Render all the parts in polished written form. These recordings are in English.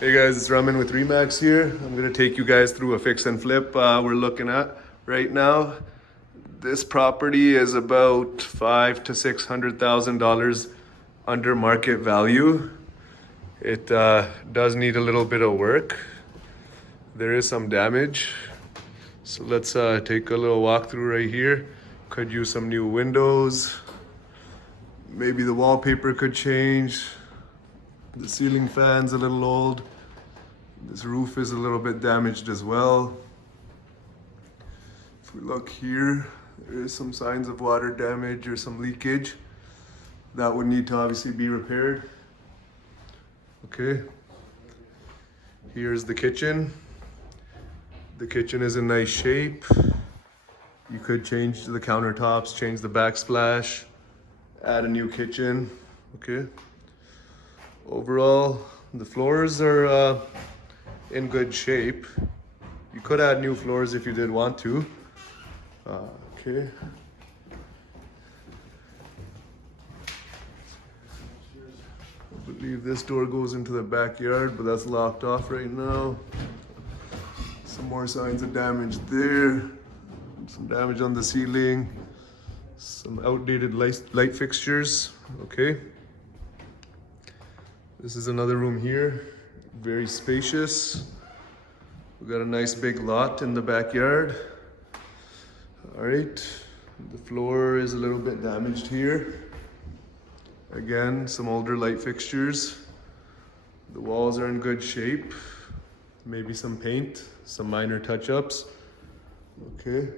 Hey guys, it's Raman with Remax here. I'm gonna take you guys through a fix and flip we're looking at right now. This property is about $500,000 to $600,000 under market value. It does need a little bit of work. There is some damage. So let's take a little walkthrough right here. Could use some new windows. Maybe the wallpaper could change. The ceiling fan's a little old. This roof is a little bit damaged as well. If we look here, there is some signs of water damage or some leakage. That would need to obviously be repaired. Okay. Here's the kitchen. The kitchen is in nice shape. You could change the countertops, change the backsplash, add a new kitchen. Okay. Overall, the floors are in good shape. You could add new floors if you did want to. Okay. I believe this door goes into the backyard, but that's locked off right now. Some more signs of damage there. Some damage on the ceiling. Some outdated light fixtures. Okay. This is another room here, very spacious. We got a nice big lot in the backyard. All right, the floor is a little bit damaged here. Again, some older light fixtures. The walls are in good shape. Maybe some paint, some minor touch-ups. Okay,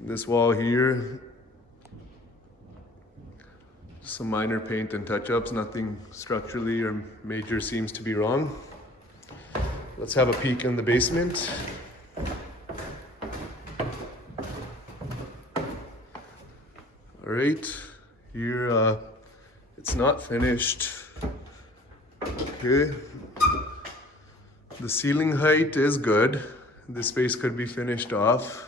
this wall here, some minor paint and touch-ups, nothing structurally or major seems to be wrong. Let's have a peek in the basement. All right, here it's not finished. Okay, the ceiling height is good. This space could be finished off.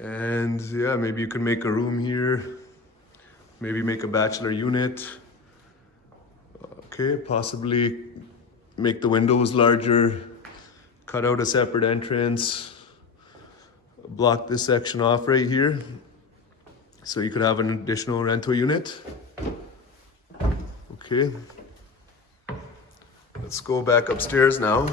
And yeah, maybe you could make a room here. Maybe make a bachelor unit. Okay, possibly make the windows larger, cut out a separate entrance, block this section off right here, so you could have an additional rental unit. Okay, let's go back upstairs now.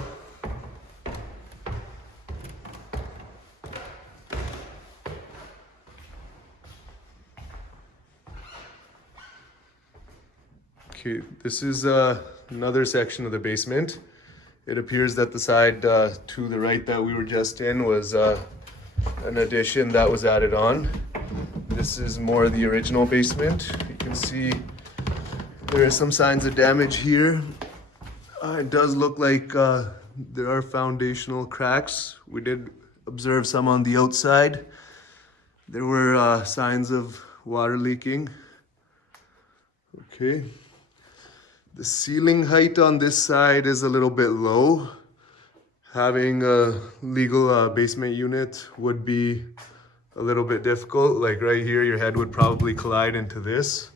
Okay, this is another section of the basement. It appears that the side to the right that we were just in was an addition that was added on. This is more the original basement. You can see there are some signs of damage here. It does look like there are foundational cracks. We did observe some on the outside. There were signs of water leaking. Okay. The ceiling height on this side is a little bit low. Having a legal basement unit would be a little bit difficult. Like right here, your head would probably collide into this.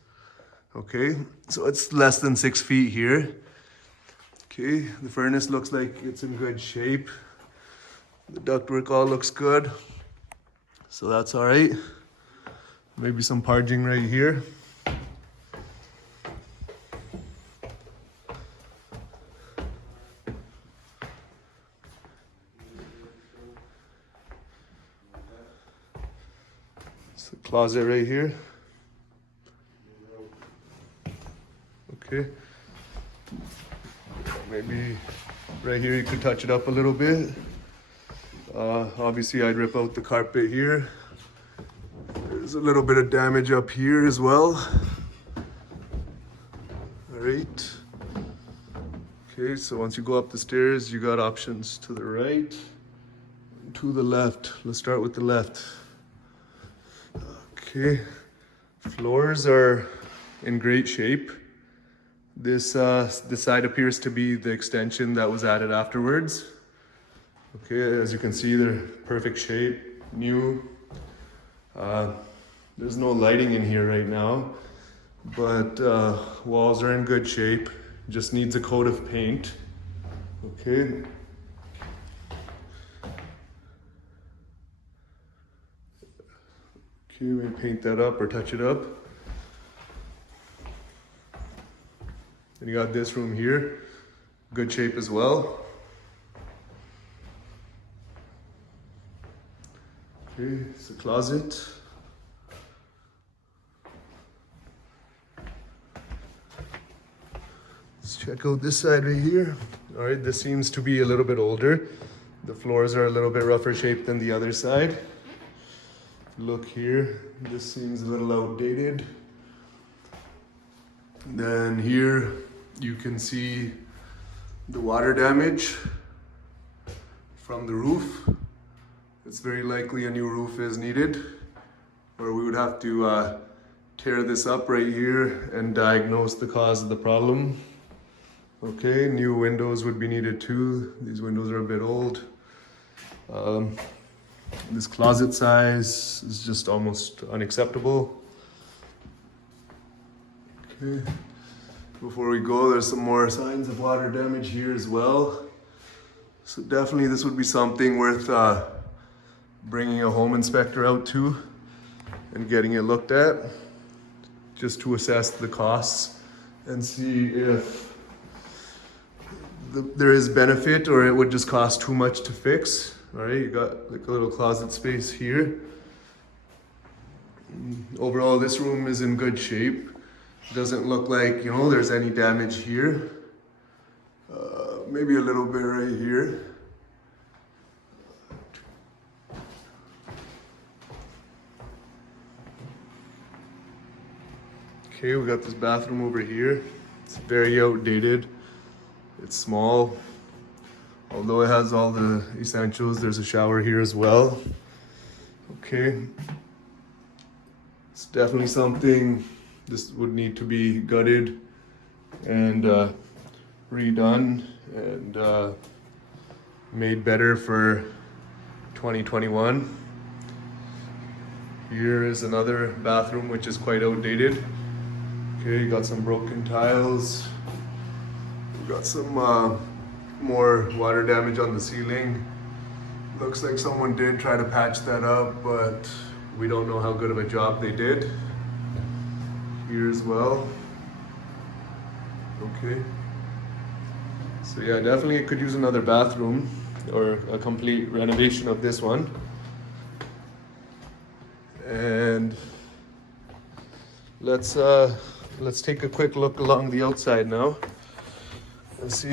Okay, so it's less than 6 feet here. Okay, the furnace looks like it's in good shape. The ductwork all looks good. So that's all right. Maybe some parging right here. The closet right here. Okay. Maybe right here you could touch it up a little bit. Obviously I'd rip out the carpet here. There's a little bit of damage up here as well. All right. Okay, so once you go up the stairs, you got options to the right and to the left. Let's start with the left. Okay, floors are in great shape. This side appears to be the extension that was added afterwards. Okay, as you can see, they're perfect shape, new. There's no lighting in here right now, but walls are in good shape. Just needs a coat of paint. Okay. Okay, we paint that up or touch it up. And you got this room here, good shape as well. Okay, it's a closet. Let's check out this side right here. All right, this seems to be a little bit older. The floors are a little bit rougher shaped than the other side. Look here, this seems a little outdated. Then here you can see the water damage from the roof. It's very likely a new roof is needed, or we would have to tear this up right here and diagnose the cause of the problem. Okay, new windows would be needed too. These windows are a bit old. This closet size is just almost unacceptable. Okay. Before we go, there's some more signs of water damage here as well. So definitely this would be something worth bringing a home inspector out to and getting it looked at, just to assess the costs and see if there is benefit or it would just cost too much to fix. All right, you got like a little closet space here. Overall, this room is in good shape. Doesn't look like, you know, there's any damage here. Maybe a little bit right here. Okay, we got this bathroom over here. It's very outdated. It's small. Although it has all the essentials, there's a shower here as well. Okay. It's definitely something, this would need to be gutted and redone and made better for 2021. Here is another bathroom which is quite outdated. Okay, you got some broken tiles. We got some more water damage on the ceiling. Looks like someone did try to patch that up, but we don't know how good of a job they did. Here as well. Okay. So yeah, definitely it could use another bathroom or a complete renovation of this one. And let's take a quick look along the outside now and see